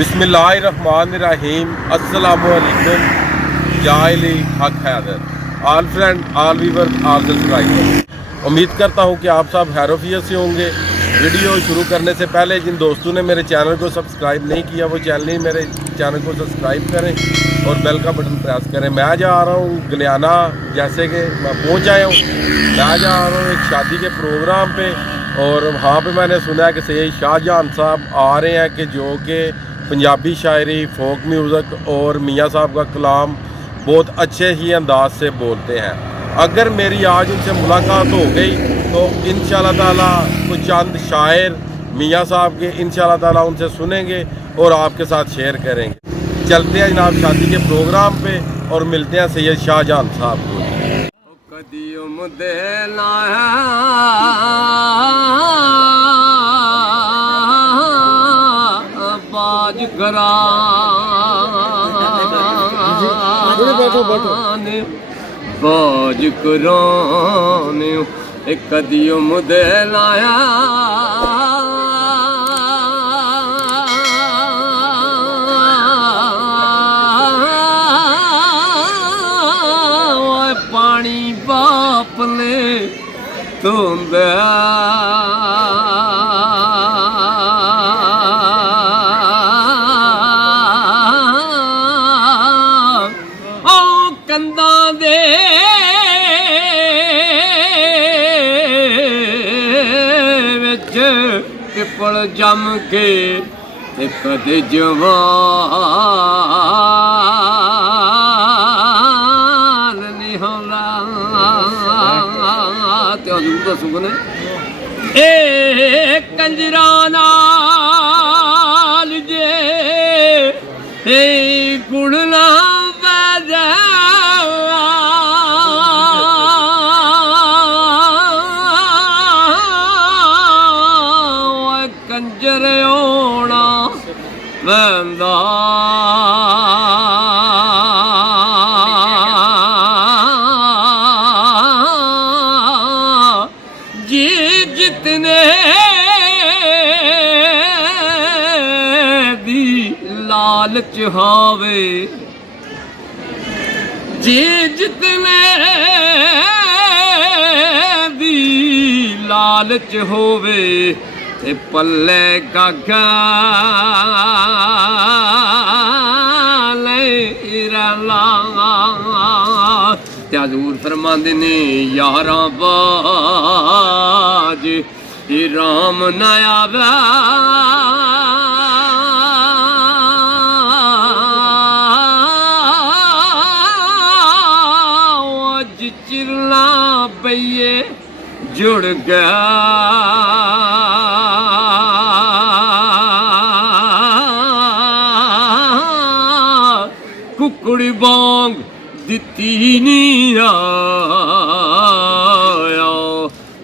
बिस्मिल्लाहिर्रहमानिर्रहीम अस्सलामुअलैकुम जाइली Haq Haider all friend all viewer all subscriber. उम्मीद करता हूँ कि आप सब खैरोफियत से होंगे। वीडियो शुरू करने से पहले जिन दोस्तों ने मेरे चैनल को सब्सक्राइब नहीं किया वो मेरे चैनल को सब्सक्राइब करें और बेल का बटन प्रेस करें। मैं जा रहा हूँ गलियाना, जैसे कि मैं पहुँच आया हूँ। मैं जा रहा हूँ एक शादी के प्रोग्राम पे और वहाँ पे मैंने सुना है कि सैयद शाहजहां साहब आ रहे हैं कि जो कि पंजाबी शायरी, फोक म्यूज़िक और मियाँ साहब का कलाम बहुत अच्छे ही अंदाज से बोलते हैं। अगर मेरी आज उनसे मुलाकात हो गई तो इंशाअल्लाह ताला कुछ चंद शायर मियाँ साहब के इंशाअल्लाह ताला उनसे सुनेंगे और आपके साथ शेयर करेंगे। चलते हैं जनाब शादी के प्रोग्राम पे और मिलते हैं सैयद शाहजहां साहब को। बाज कुरान एक कदियो मुदे लाया पानी बाप ने तुंदा कंदा दे विच पिपल जम के ते कदे जवान नहीं होला ते हजूर दा सुगन ए कंजरा नाल जे ए गुड़ना कंजर ओना वंदा जी जितने दी लालच हावे जी जितने दी लालच होवे ते पल्ले गागा ला ते हजूर फरमांदे ने यारां बाज राम न आवे अज चिरला पईए जुड़ गया कुकड़ी बांग दिती नहीं आया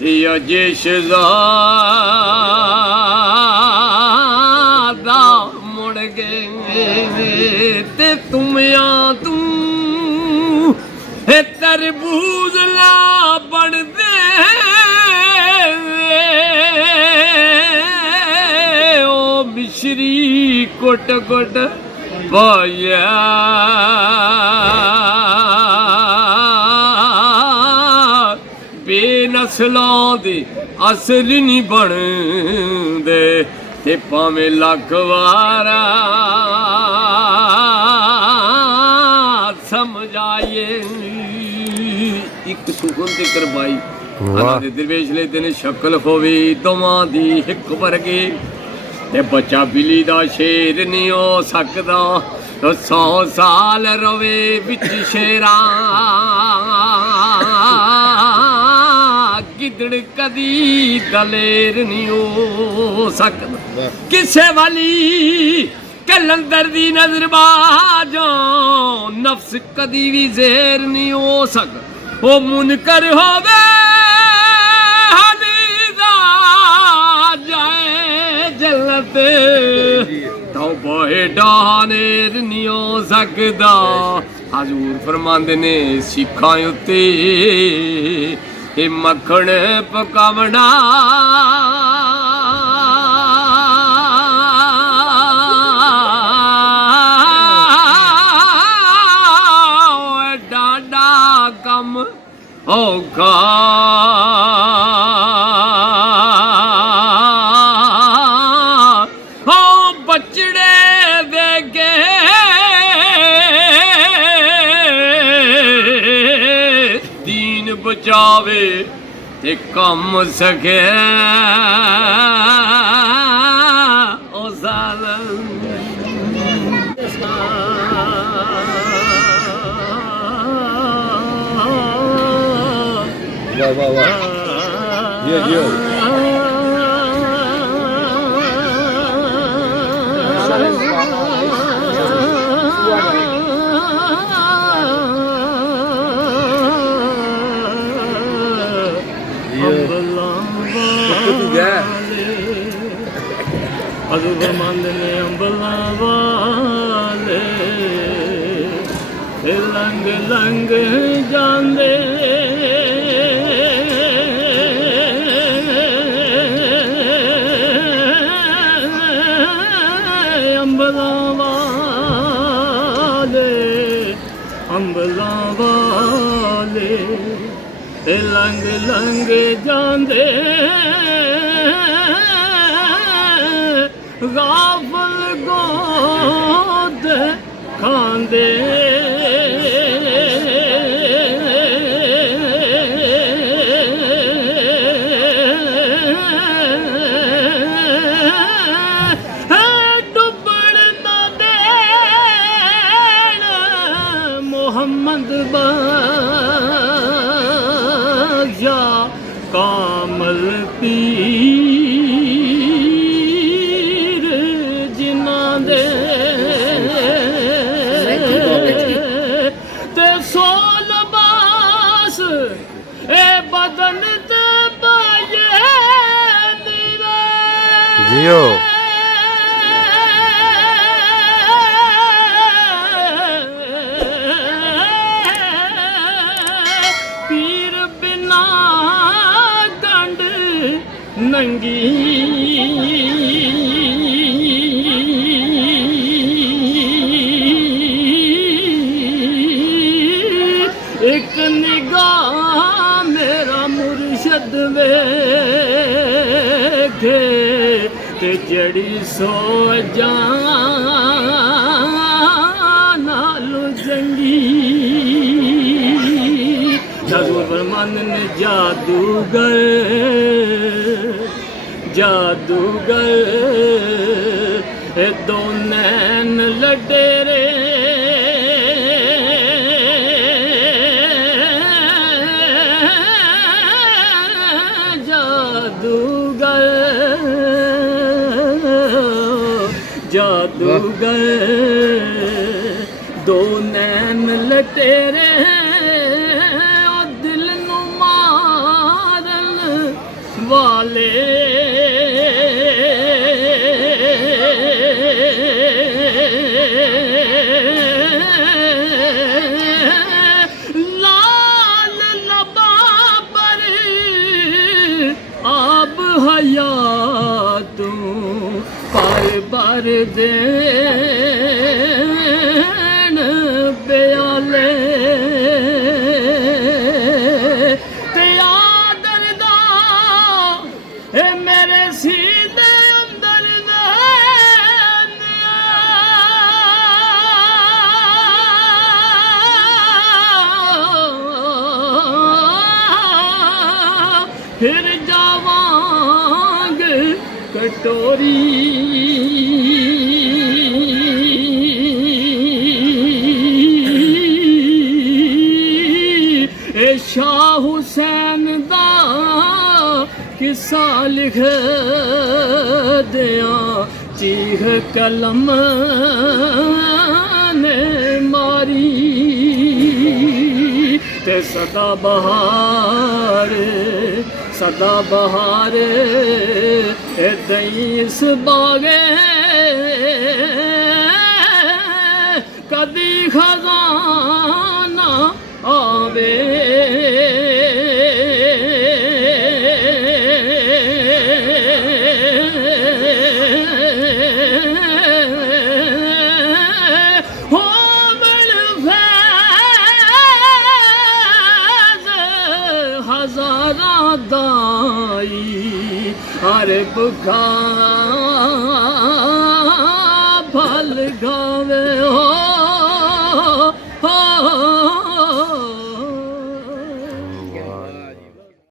ते अजे शहज़ादा मुड़ गए ते तुम तरबूज ला बन दे ओ मिश्री कुट कुट पाया बेनस्लों दे असल नहीं बनदे ते भावें लख वारा समझाइए। एक सुखन ते करवाई दरवेश ले दिन शक्ल होवे दोवां दी हिक वर्गी ते बच्चा बिल्ली दा शेर नहीं हो सकदा 100 साल रवे बिच शेरा गिदड़ कदी दलेर नहीं हो सकदा किसे वाली कलंदर दी नजर बाजो नफ्स कदी भी ज़ेर नहीं हो सकदा ओ मुनकर होवे जन्नत तौबा डानेर नहीं हो सकदा। हजूर फरमांदे ने सिखां उत्ते मक्खण पकावना बचड़े वेगे दीन बचावे ते कम सके ओ जालिम वाह वाह वाह ये अज़ुर्मंद ने अंबला वाले लंग लंग जांदे अंबला वाले लंग लंग जांदे गाफल गोद खांदे डुबड़ ना देन मोहम्मद बाजा कामल पीर जिन्हां दे ते सोल बास ए बदन ते पाए जियो पीर बिना गंड नंगी एक निगाह मेरा मुर्शद वेखे ते जड़ी सो जान नालू जंगी ज़ुल्मन ने जादूगर ए दो नैन लडेरे जादूगर दो नैन लटेरे ओ दिल नू मारन वाले लाल लबा पर आब हयातू पार बार देन प्याले ते आदर दा ए मेरे सीने अंदर फिर जावांग कटोरी शाह हुसैन दा किस्सा लिख दिया चीख कलम ने मारी ते सदा बहार इस बागे कदी खजाना आवे हो मिल फैज़ हज़ारा दाई हर बुखार फल गावे हो